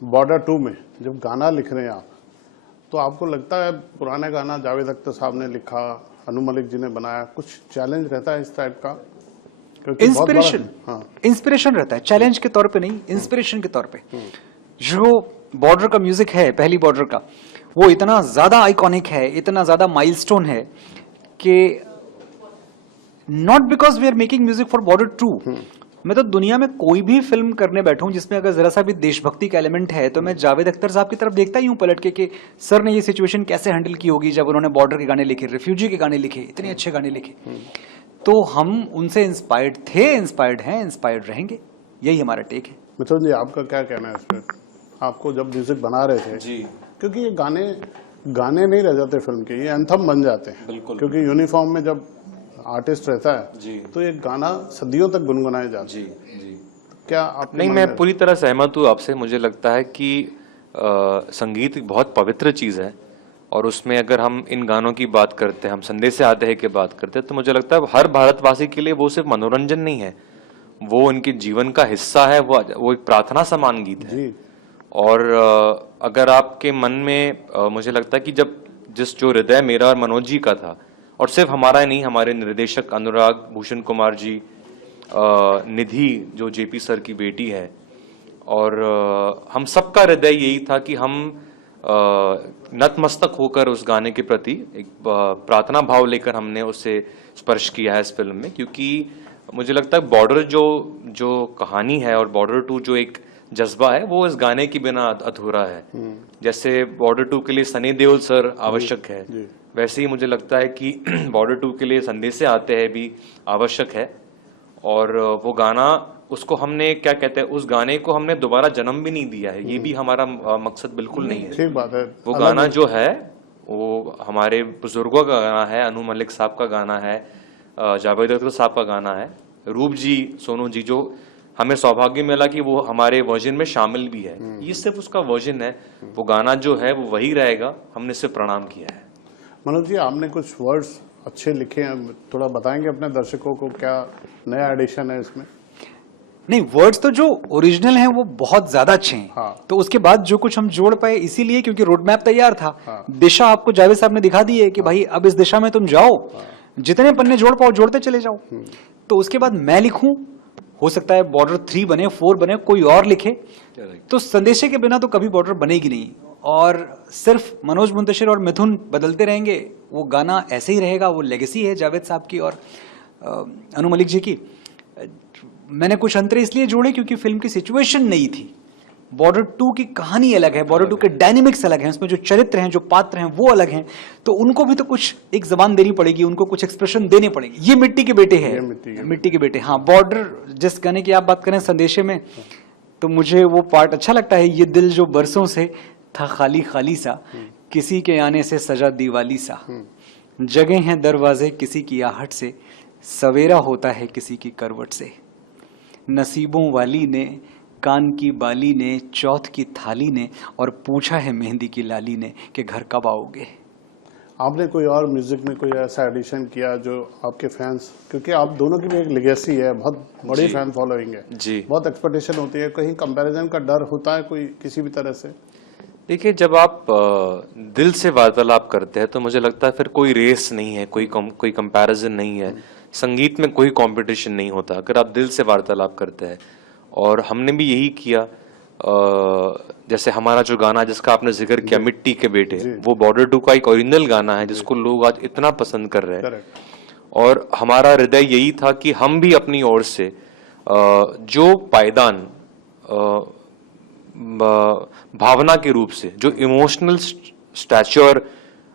Border 2 में जब गाना लिख रहे हैं आप, तो आपको लगता है पुराना गाना जावेद अख्तर साहब ने लिखा, अनु मलिक जी ने बनाया, कुछ चैलेंज रहता है इस टाइप का? क्योंकि बहुत बड़ा, इंस्पिरेशन हाँ, इंस्पिरेशन रहता है, चैलेंज के तौर पे नहीं, इंस्पिरेशन के तौर पे। जो बॉर्डर का म्यूजिक है, पहली बॉर्डर का, वो इतना ज्यादा आइकॉनिक है, इतना ज्यादा माइलस्टोन है कि not because we are making music for Border 2। मैं तो दुनिया में कोई भी फिल्म करने बैठूं जिसमें अगर जरा सा भी देशभक्ति का एलिमेंट है, तो मैं जावेद अख्तर साहब की तरफ देखता ही हूं पलट के कि सर ने ये सिचुएशन कैसे हैंडल की होगी जब उन्होंने बॉर्डर के गाने लिखे, रिफ्यूजी के गाने लिखे, इतने अच्छे गाने लिखे। तो हम उनसे इंस्पायर्ड थे, इंस्पायर्ड हैं, इंस्पायर्ड रहेंगे, यही हमारा टेक है। मिथुन जी आपका क्या कहना है इसमें? आपको जब म्यूजिक बना रहे थे जी, क्योंकि ये गाने नहीं रह जाते फिल्म के, ये एंथम बन जाते हैं। बिल्कुल। क्योंकि यूनिफॉर्म में जब आर्टिस्ट रहता है जी, तो ये गाना सदियों तक गुनगुनाए जाते जी, हैं। जी। क्या आप? नहीं, मैं पूरी तरह सहमत हूँ आपसे। मुझे लगता है कि संगीत एक बहुत पवित्र चीज़ है, और उसमें अगर हम इन गानों की बात करते हैं, हम संदेश आते हैं की बात करते हैं, तो मुझे लगता है हर भारतवासी के लिए वो सिर्फ मनोरंजन नहीं है, वो उनके जीवन का हिस्सा है, वो एक प्रार्थना समान गीत है। जी, और अगर आपके मन में मुझे लगता है कि जो हृदय मेरा और मनोज जी का था, और सिर्फ हमारा ही नहीं, हमारे निर्देशक अनुराग भूषण कुमार जी, निधि जो जेपी सर की बेटी है, और हम सबका हृदय यही था कि हम नतमस्तक होकर उस गाने के प्रति एक प्रार्थना भाव लेकर हमने उसे स्पर्श किया है इस फिल्म में। क्योंकि मुझे लगता है बॉर्डर जो कहानी है और बॉर्डर 2 जो एक जज्बा है, वो इस गाने के बिना अधूरा है। जैसे बॉर्डर 2 के लिए सनी देओल सर आवश्यक है, वैसे ही मुझे लगता है कि बॉर्डर 2 के लिए संदेश आते हैं भी आवश्यक है। और वो गाना, उसको हमने क्या कहते हैं, उस गाने को हमने दोबारा जन्म भी नहीं दिया है, ये भी हमारा मकसद बिल्कुल नहीं है। ठीक बात है। वो गाना जो है वो हमारे बुजुर्गों का गाना है, अनु मलिक साहब का गाना है, जावेद अख्तर साहब का गाना है, रूप जी, सोनू जी, जो हमें सौभाग्य मिला कि वो हमारे वर्जन में शामिल भी है। ये सिर्फ उसका वर्जन है, वो गाना जो है वो वही रहेगा, हमने सिर्फ प्रणाम किया है। मनोज जी आपने कुछ वर्ड्स अच्छे लिखे हैं, थोड़ा बताएंगे अपने दर्शकों को क्या नया एडिशन है इसमें? नहीं, वर्ड्स तो जो ओरिजिनल हैं वो बहुत ज्यादा अच्छे हैं। हाँ। तो उसके बाद जो कुछ हम जोड़ पाए इसीलिए क्योंकि रोड मैप तैयार था। हाँ। दिशा आपको जावेद साहब ने दिखा दी है कि भाई अब इस दिशा में तुम जाओ, जितने पन्ने जोड़ पाओ जोड़ते चले जाओ। तो उसके बाद मैं लिखूं, हो सकता है बॉर्डर 3 बने, 4 बने, कोई और लिखे, तो संदेशे के बिना तो कभी बॉर्डर बनेगी नहीं। और सिर्फ मनोज मुंतशिर और मिथुन बदलते रहेंगे, वो गाना ऐसे ही रहेगा, वो लेगेसी है जावेद साहब की और अनु मलिक जी की। मैंने कुछ अंतर इसलिए जोड़े क्योंकि फिल्म की सिचुएशन नई थी। बॉर्डर 2 की कहानी अलग है, बॉर्डर 2 के डायनेमिक्स अलग हैं, उसमें जो चरित्र हैं, जो पात्र हैं वो अलग हैं, तो उनको भी तो कुछ एक जबान देनी पड़ेगी, उनको कुछ एक्सप्रेशन देने पड़ेंगे। ये मिट्टी के बेटे हैं, मिट्टी के बेटे। हाँ, बॉर्डर जिस गाने की आप बात करें संदेशे में, तो मुझे वो पार्ट अच्छा लगता है, ये दिल जो बरसों से था खाली खाली सा, किसी के आने से सजा दीवाली सा, जगह हैं दरवाजे किसी की आहट से, सवेरा होता है किसी की करवट से, नसीबों वाली ने, कान की बाली ने, चौथ की थाली ने, और पूछा है मेहंदी की लाली ने कि घर कब आओगे। आपने कोई और म्यूजिक में कोई ऐसा एडिशन किया जो आपके फैंस, क्योंकि आप दोनों की भी एक लेगेसी है, बहुत बड़ी फैन फॉलोइंग है जी, बहुत एक्सपेक्टेशन होती है, कहीं कंपैरिजन का डर होता है कोई किसी भी तरह से? देखिए, जब आप दिल से वार्तालाप करते हैं तो मुझे लगता है फिर कोई रेस नहीं है, कोई कंपैरिजन नहीं है। संगीत में कोई कंपटीशन नहीं होता अगर आप दिल से वार्तालाप करते हैं, और हमने भी यही किया। जैसे हमारा जो गाना जिसका आपने जिक्र किया, मिट्टी के बेटे, वो बॉर्डर 2 का एक ओरिजिनल गाना है जिसको लोग आज इतना पसंद कर रहे हैं। और हमारा हृदय यही था कि हम भी अपनी ओर से जो पायदान भावना के रूप से, जो इमोशनल स्टैच्योर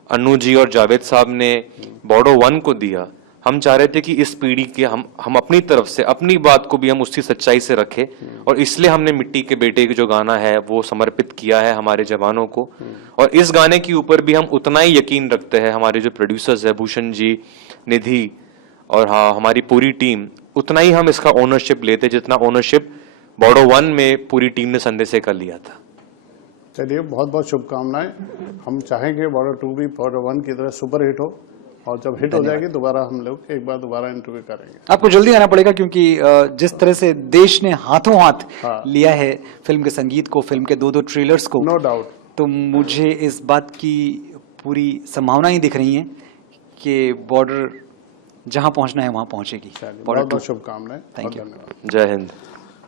अनु जी और जावेद साहब ने बॉर्डर 1 को दिया, हम चाह रहे थे कि इस पीढ़ी के हम अपनी तरफ से अपनी बात को भी हम उसी सच्चाई से रखें, और इसलिए हमने मिट्टी के बेटे जो गाना है वो समर्पित किया है हमारे जवानों को। और इस गाने के ऊपर भी हम उतना ही यकीन रखते हैं, हमारे जो प्रोड्यूसर्स है भूषण जी, निधि और हाँ हमारी पूरी टीम, उतना ही हम इसका ओनरशिप लेते जितना ओनरशिप बॉर्डर 1 में पूरी टीम ने संदेशे का लिया था। चलिए, बहुत बहुत शुभकामनाएं। हम चाहेंगे बॉर्डर 2 भी बॉर्डर 1 की तरह सुपर हिट हो, और जब हिट हो जाएगी दोबारा हम लोग एक बार दोबारा इंटरव्यू करेंगे। आपको जल्दी आना पड़ेगा क्योंकि जिस तरह से देश ने हाथों हाथ हाँ। लिया है फिल्म के संगीत को, फिल्म के 2-2 ट्रेलर्स को, नो डाउट। तो मुझे इस बात की पूरी संभावना ही दिख रही है कि बॉर्डर जहां पहुंचना है वहां पहुंचेगी। बहुत बॉर्डर बहुत शुभकामनाएं। Thank और you. धन्यवाद। जय हिंद।